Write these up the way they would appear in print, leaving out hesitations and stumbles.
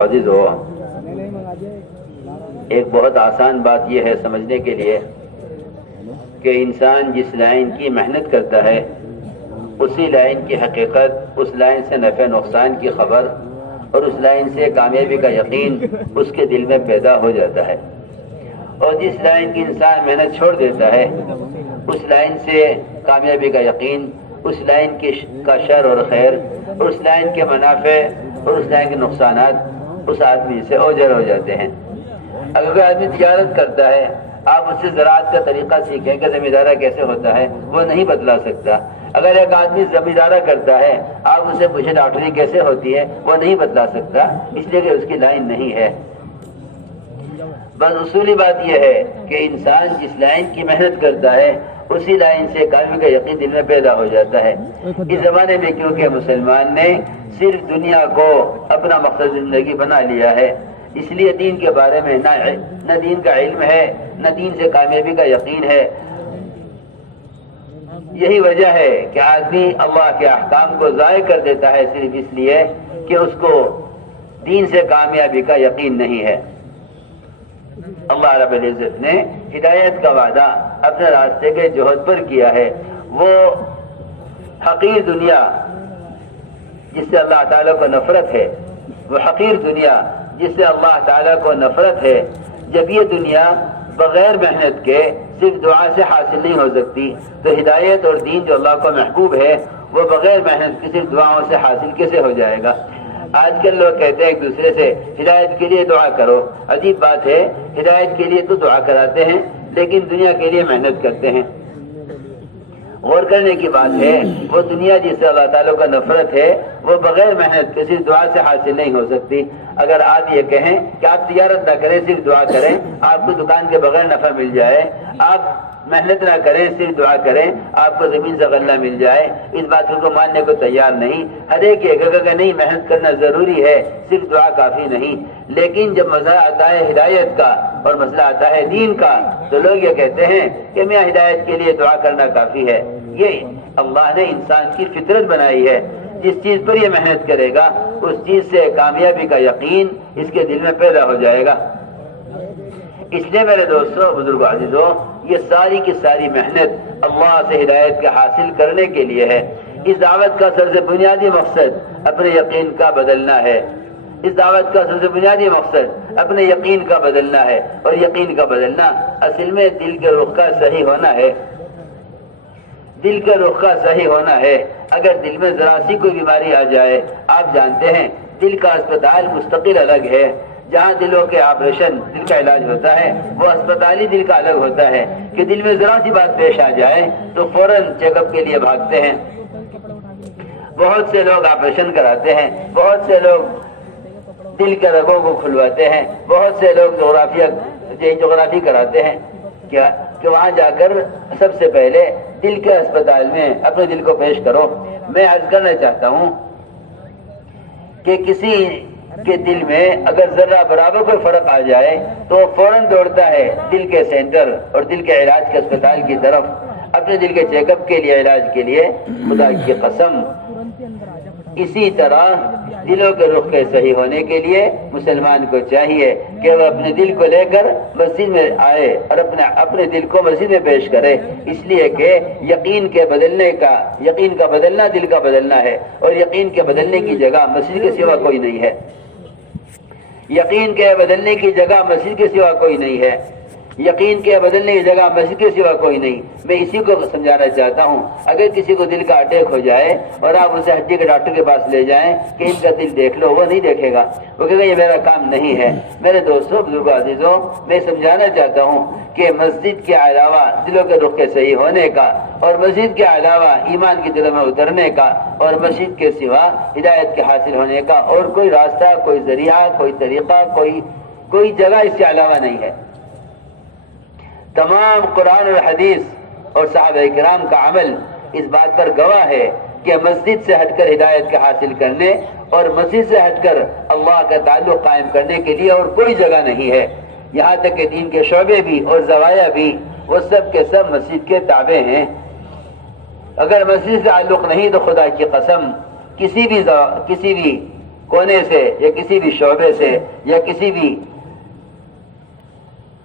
عزیز ہو، ایک بہت آسان بات یہ ہے سمجھنے کے لیے کہ انسان جس لائن کی محنت کرتا ہے اسی لائن کی حقیقت، اس لائن سے نفع نقصان کی خبر اور اس لائن سے کامیابی کا یقین اس کے دل میں پیدا ہو جاتا ہے، اور جس لائن کی انسان محنت چھوڑ دیتا ہے اس لائن سے کامیابی کا یقین، اس لائن کا شر اور خیر اور اس لائن کے منافع اور اس لائن کے نقصانات اس آدمی سے اوجھل ہو جاتے ہیں۔ اگر کوئی آدمی تجارت کرتا ہے، آپ اس سے زراعت کا طریقہ سیکھیں کہ زمیندارہ کیسے ہوتا ہے، وہ نہیں بتلا سکتا۔ اگر ایک آدمی زمیندارہ کرتا ہے، آپ اس سے پوچھیں ڈاکٹری کیسے ہوتی ہے، وہ نہیں بتلا سکتا، اس لیے کہ اس کی لائن نہیں ہے۔ بس اصولی بات یہ ہے کہ انسان جس لائن کی محنت کرتا ہے اسی لائن سے کامیابی کا یقین دل میں پیدا ہو جاتا ہے۔ اس زمانے میں کیونکہ مسلمان نے صرف دنیا کو اپنا مقصد زندگی بنا لیا ہے، اس لیے دین کے بارے میں نہ دین کا علم ہے، نہ دین سے کامیابی کا یقین ہے۔ یہی وجہ ہے کہ آدمی اللہ کے احکام کو ضائع کر دیتا ہے صرف اس لیے کہ اس کو دین سے کامیابی کا یقین نہیں ہے۔ اللہ رب العزت نے ہدایت کا وعدہ اپنے راستے کے جہد پر کیا ہے۔ وہ حقیر دنیا جس سے اللہ تعالیٰ کو نفرت ہے، وہ حقیر دنیا جس سے اللہ تعالیٰ کو نفرت ہے، جب یہ دنیا بغیر محنت کے صرف دعا سے حاصل نہیں ہو سکتی تو ہدایت اور دین جو اللہ کو محبوب ہے وہ بغیر محنت کی صرف دعاؤں سے حاصل کیسے ہو جائے گا؟ آج کل لوگ کہتے ہیں ایک دوسرے سے ہدایت کے لیے دعا کرو۔ عجیب بات ہے، ہدایت کے لیے تو دعا کراتے ہیں لیکن دنیا کے لیے محنت کرتے ہیں۔ غور کرنے کی بات ہے، وہ دنیا جس سے اللہ تعالیٰ کا نفرت ہے وہ بغیر محنت کے صرف دعا سے حاصل نہیں ہو سکتی۔ اگر آپ یہ کہیں کہ آپ تجارت نہ کریں صرف دعا کریں، آپ کو دکان کے بغیر نفع مل جائے، آپ محنت نہ کریں صرف دعا کریں آپ کو زمین سے غلہ مل جائے، اس بات کو ماننے کو تیار نہیں۔ ہر ایک یہ کہے کہ نہیں محنت کرنا ضروری ہے، صرف دعا کافی نہیں۔ لیکن جب مسئلہ آتا ہے ہدایت کا اور مسئلہ آتا ہے دین کا تو لوگ یہ کہتے ہیں کہ میں ہدایت کے لیے دعا کرنا کافی ہے۔ یہ اللہ نے انسان کی فطرت بنائی ہے، جس چیز پر یہ محنت کرے گا اس چیز سے کامیابی کا یقین اس کے دل میں پیدا ہو جائے گا۔ اس لیے میرے دوستوں، بزرگوں، عزیزوں، یہ ساری کی ساری محنت اللہ سے ہدایت کے حاصل کرنے کے لیے ہے۔ اس دعوت کا سب سے بنیادی مقصد اپنے یقین کا بدلنا ہے۔ اس دعوت کا سب سے بنیادی مقصد اپنے یقین کا بدلنا ہے، اور یقین کا بدلنا اصل میں دل کے رخ کا صحیح ہونا ہے۔ دل کے رخ کا صحیح ہونا ہے۔ اگر دل میں ذرا سی کوئی بیماری آ جائے، آپ جانتے ہیں دل کا اسپتال مستقل الگ ہے، جہاں دلوں کے آپریشن دل کا علاج ہوتا ہے وہ اسپتالی دل کا الگ ہوتا ہے کہ دل میں ذرا سی بات پیش آ جائے تو فوراً چیک اپ کے لیے بھاگتے ہیں۔ بہت سے لوگ آپریشن کراتے ہیں، بہت سے لوگ دل کے رگوں کو کھلواتے ہیں، بہت سے لوگ جغرافی کراتے ہیں کہ وہاں جا کر سب سے پہلے دل کے اسپتال میں اپنے دل کو پیش کرو۔ میں عرض کرنا چاہتا ہوں کہ کسی کے دل میں اگر ذرہ برابر کوئی فرق آ جائے تو وہ فوراً دوڑتا ہے دل کے سینٹر اور دل کے علاج کے اسپتال کی طرف اپنے دل کے چیک اپ کے لیے، علاج کے لیے۔ خدا کی قسم اسی طرح دلوں کے رخ کے صحیح ہونے کے لیے مسلمان کو چاہیے کہ وہ اپنے دل کو لے کر مسجد میں آئے اور اپنے دل کو مسجد میں پیش کرے، اس لیے کہ یقین کا بدلنا دل کا بدلنا ہے، اور یقین کے بدلنے کی جگہ مسجد کے سوا کوئی نہیں ہے۔ یقین کے بدلنے کی جگہ مسجد کے سوا کوئی نہیں ہے۔ یقین کے بدلنے کی جگہ مسجد کے سوا کوئی نہیں۔ میں اسی کو سمجھانا چاہتا ہوں، اگر کسی کو دل کا اٹیک ہو جائے اور آپ اسے ہڈی کے ڈاکٹر کے پاس لے جائیں کہ ان کا دل دیکھ لو، وہ نہیں دیکھے گا، وہ کہے گا یہ میرا کام نہیں ہے۔ میرے دوستوں، بزرگوں، عزیزوں، میں سمجھانا چاہتا ہوں کہ مسجد کے علاوہ دلوں کے رخ کے صحیح ہونے کا، اور مسجد کے علاوہ ایمان کی دلوں میں اترنے کا، اور مسجد کے سوا ہدایت کے حاصل ہونے کا اور کوئی راستہ، کوئی ذریعہ، کوئی طریقہ، کوئی جگہ اس کے علاوہ نہیں ہے۔ تمام قرآن اور حدیث اور صحابہ کرام کا عمل اس بات پر گواہ ہے کہ مسجد سے ہٹ کر ہدایت کے حاصل کرنے اور مسجد سے ہٹ کر اللہ کا تعلق قائم کرنے کے لیے اور کوئی جگہ نہیں ہے۔ یہاں تک کہ دین کے شعبے بھی اور زوایا بھی وہ سب کے سب مسجد کے تابع ہیں۔ اگر مسجد سے تعلق نہیں تو خدا کی قسم کسی بھی کونے سے یا کسی بھی شعبے سے یا کسی بھی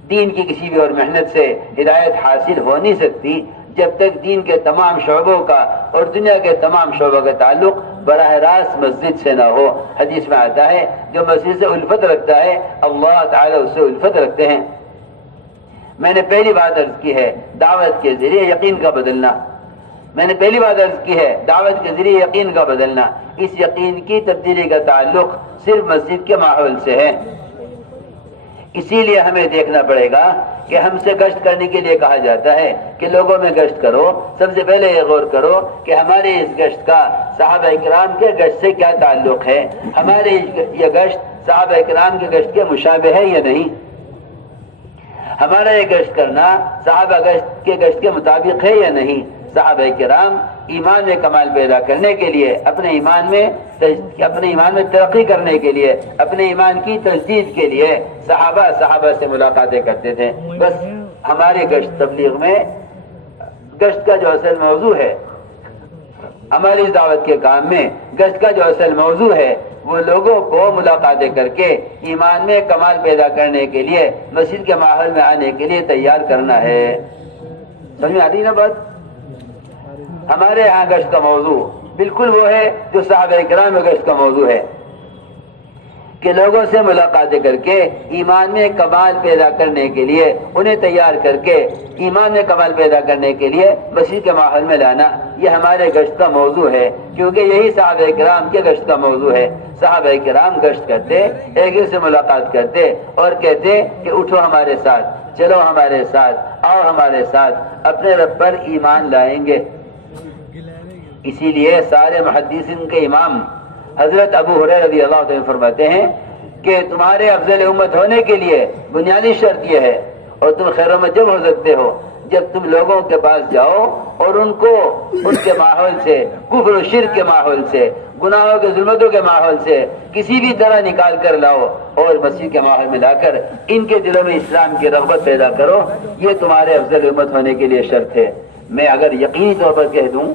دین کی کسی بھی اور محنت سے ہدایت حاصل ہو نہیں سکتی جب تک دین کے تمام شعبوں کا اور دنیا کے تمام شعبوں کا تعلق براہ راست مسجد سے نہ ہو۔ حدیث میں آتا ہے جو مسجد سے الفت رکھتا ہے اللہ تعالیٰ اس سے الفت رکھتے ہیں۔ میں نے پہلی بات عرض کی ہے دعوت کے ذریعے یقین کا بدلنا، میں نے پہلی بات عرض کی ہے دعوت کے ذریعے یقین کا بدلنا، اس یقین کی تبدیلی کا تعلق صرف مسجد کے ماحول سے ہے۔ اسی لیے ہمیں دیکھنا پڑے گا کہ ہم سے گشت کرنے کے لیے کہا جاتا ہے کہ لوگوں میں گشت کرو۔ سب سے پہلے یہ غور کرو کہ ہمارے اس گشت کا صحابہ کرام کے گشت سے کیا تعلق ہے، ہمارے یہ گشت صحابہ کرام کے گشت کے مشابہ ہے یا نہیں، ہمارا یہ گشت کرنا صحابہ کے گشت کے مطابق ہے یا نہیں۔ صحابہ کرام ایمان میں کمال پیدا کرنے کے لیے اپنے ایمان میں ترقی کرنے کے لیے اپنے ایمان کی تجدید کے لیے صحابہ سے ملاقاتیں کرتے تھے۔ بس ہمارے گشت تبلیغ میں گشت کا جو اصل موضوع ہے، ہماری اس دعوت کے کام میں گشت کا جو اصل موضوع ہے وہ لوگوں کو ملاقاتیں کر کے ایمان میں کمال پیدا کرنے کے لیے مسجد کے ماحول میں آنے کے لیے تیار کرنا ہے۔ سمجھ میں آتی نا بات؟ ہمارے ہاں گشت کا موضوع بالکل وہ ہے جو صحابہ کرام میں گشت کا موضوع ہے کہ لوگوں سے ملاقاتیں کر کے ایمان میں کمال پیدا کرنے کے لیے انہیں تیار کر کے ایمان میں کمال پیدا کرنے کے لیے مسجد کے ماحول میں لانا، یہ ہمارے گشت کا موضوع ہے، کیونکہ یہی صحابہ کرام کے گشت کا موضوع ہے۔ صحابہ کرام گشت کرتے، ایک دوسرے سے ملاقات کرتے اور کہتے کہ اٹھو ہمارے ساتھ، چلو ہمارے ساتھ، آؤ ہمارے ساتھ، اپنے رب پر ایمان لائیں گے۔ اسی لیے سارے محدثین کے امام حضرت ابو ہریرہ رضی اللہ عنہ فرماتے ہیں کہ تمہارے افضل امت ہونے کے لیے بنیادی شرط یہ ہے، اور تم خیر امت جب ہو سکتے ہو جب تم لوگوں کے پاس جاؤ اور ان کو ان کے ماحول سے، کفر و شرک کے ماحول سے، گناہوں کے ظلمتوں کے ماحول سے کسی بھی طرح نکال کر لاؤ اور مسجد کے ماحول میں لا کر ان کے دلوں میں اسلام کی رغبت پیدا کرو۔ یہ تمہارے افضل امت ہونے کے لیے شرط ہے۔ میں اگر یقینی طور پر کہہ دوں،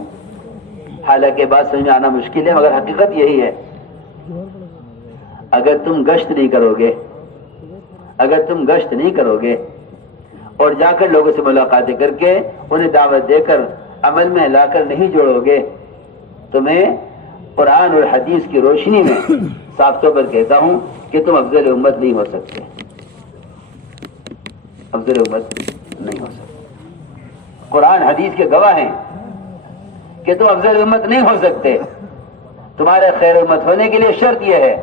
حالانکہ بات سمجھ میں آنا مشکل ہے مگر حقیقت یہی ہے، اگر تم گشت نہیں کرو گے اور جا کر لوگوں سے ملاقاتیں کر کے انہیں دعوت دے کر عمل میں لا کر نہیں جوڑو گے تو میں قرآن اور حدیث کی روشنی میں صاف طور پر کہتا ہوں کہ تم افضل امت نہیں ہو سکتے، افضل امت نہیں ہو سکتے۔ قرآن حدیث کے گواہ ہیں کہ تم افضل امت نہیں ہو سکتے۔ تمہارے خیر امت ہونے کے لیے شرط یہ ہے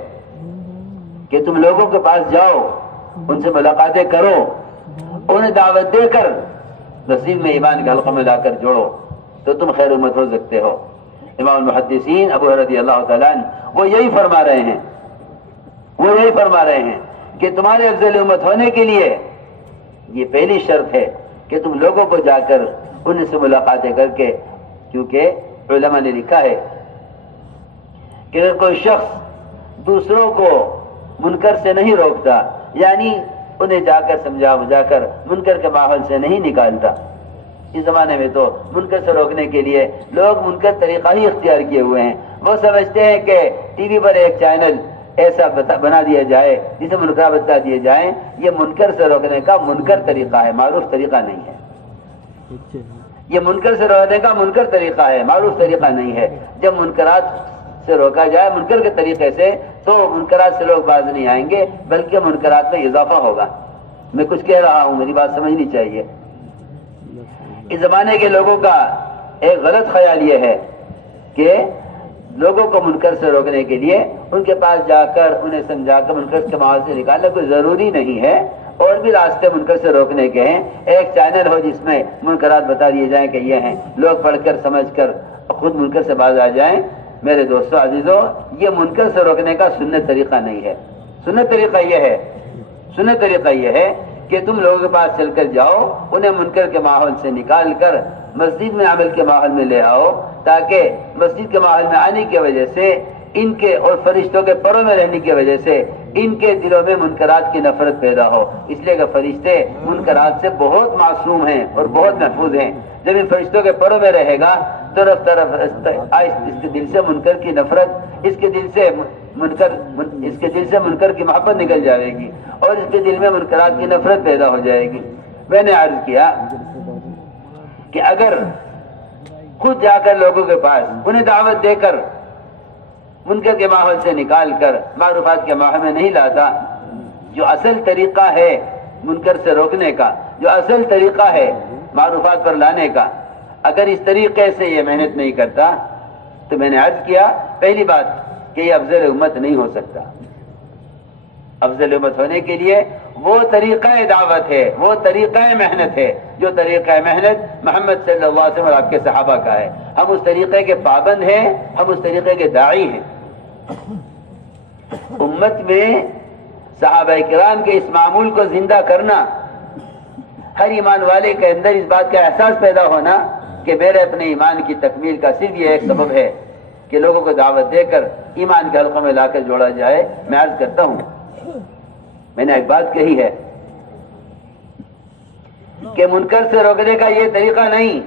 کہ تم لوگوں کے پاس جاؤ، ان سے ملاقاتیں کرو، انہیں دعوت دے کر نصیب میں ایمان کے حلقہ میں لا کر جوڑو تو تم خیر امت ہو سکتے ہو۔ امام المحدثین ابو ہریرہ رضی اللہ تعالیٰ عنہ وہ یہی فرما رہے ہیں کہ تمہارے افضل امت ہونے کے لیے یہ پہلی شرط ہے کہ تم لوگوں کو جا کر ان سے ملاقاتیں کر کے، کیونکہ علماء نے لکھا ہے کہ اگر کوئی شخص دوسروں کو منکر سے نہیں روکتا، یعنی انہیں جا کر سمجھا بجھا کر منکر کے ماحول سے نہیں نکالتا۔ اس زمانے میں تو منکر سے روکنے کے لیے لوگ منکر طریقہ ہی اختیار کیے ہوئے ہیں۔ وہ سمجھتے ہیں کہ ٹی وی پر ایک چینل ایسا بنا دیا جائے جسے منکر بتا دیے جائیں، یہ منکر سے روکنے کا منکر طریقہ ہے، معروف طریقہ نہیں ہے۔ یہ منکر سے روکنے کا منکر طریقہ ہے، معروف طریقہ نہیں ہے۔ جب منکرات سے روکا جائے منکر کے طریقے سے تو منکرات سے لوگ باز نہیں آئیں گے، بلکہ منکرات میں اضافہ ہوگا۔ میں کچھ کہہ رہا ہوں، میری بات سمجھنی چاہیے۔ اس زمانے کے لوگوں کا ایک غلط خیال یہ ہے کہ لوگوں کو منکر سے روکنے کے لیے ان کے پاس جا کر انہیں سمجھا کر منکر کے ماحول سے نکالنا کوئی ضروری نہیں ہے، اور بھی راستے منکر سے روکنے کے ہیں۔ ایک چینل ہو جس میں منکرات بتا دیے جائیں کہ یہ ہیں، لوگ پڑھ کر سمجھ کر خود منکر سے باز آ جائیں۔ میرے دوستو عزیزو، یہ منکر سے روکنے کا سنت طریقہ نہیں ہے۔ سنت طریقہ یہ ہے کہ تم لوگوں کے پاس چل کر جاؤ، انہیں منکر کے ماحول سے نکال کر مسجد میں عمل کے ماحول میں لے آؤ، تاکہ مسجد کے ماحول میں آنے کی وجہ سے ان کے اور فرشتوں کے پروں میں رہنے کی وجہ سے ان کے دلوں میں منکرات کی نفرت پیدا ہو۔ اس لیے کہ فرشتے منکرات سے بہت معصوم ہیں اور بہت محفوظ ہیں۔ جب ان فرشتوں کے پروں میں رہے گا طرف اس کے دل سے منکر کی نفرت، اس کے دل سے منکر اس کے دل سے منکر کی محبت نکل جائے گی اور اس کے دل میں منکرات کی نفرت پیدا ہو جائے گی. میں نے عرض کیا کہ اگر خود جا کر لوگوں کے پاس انہیں دعوت دے کر منکر کے ماحول سے نکال کر معروفات کے ماحول میں نہیں لاتا، جو اصل طریقہ ہے منکر سے روکنے کا، جو اصل طریقہ ہے معروفات پر لانے کا، اگر اس طریقے سے یہ محنت نہیں کرتا تو میں نے عرض کیا پہلی بات کہ یہ افضل امت نہیں ہو سکتا. افضل امت ہونے کے لیے وہ طریقہ دعوت ہے، وہ طریقہ محنت ہے جو طریقہ محنت محمد صلی اللہ علیہ وسلم اور آپ کے صحابہ کا ہے. ہم اس طریقے کے پابند ہیں، ہم اس طریقے کے داعی ہیں. امت میں صحابہ کرام کے اس معمول کو زندہ کرنا، ہر ایمان والے کے اندر اس بات کا احساس پیدا ہونا کہ میرے اپنے ایمان کی تکمیل کا صرف یہ ایک سبب ہے کہ لوگوں کو دعوت دے کر ایمان کے حلقوں میں لا کر جوڑا جائے. میں عرض کرتا ہوں، میں نے ایک بات کہی ہے کہ منکر سے روکنے کا یہ طریقہ نہیں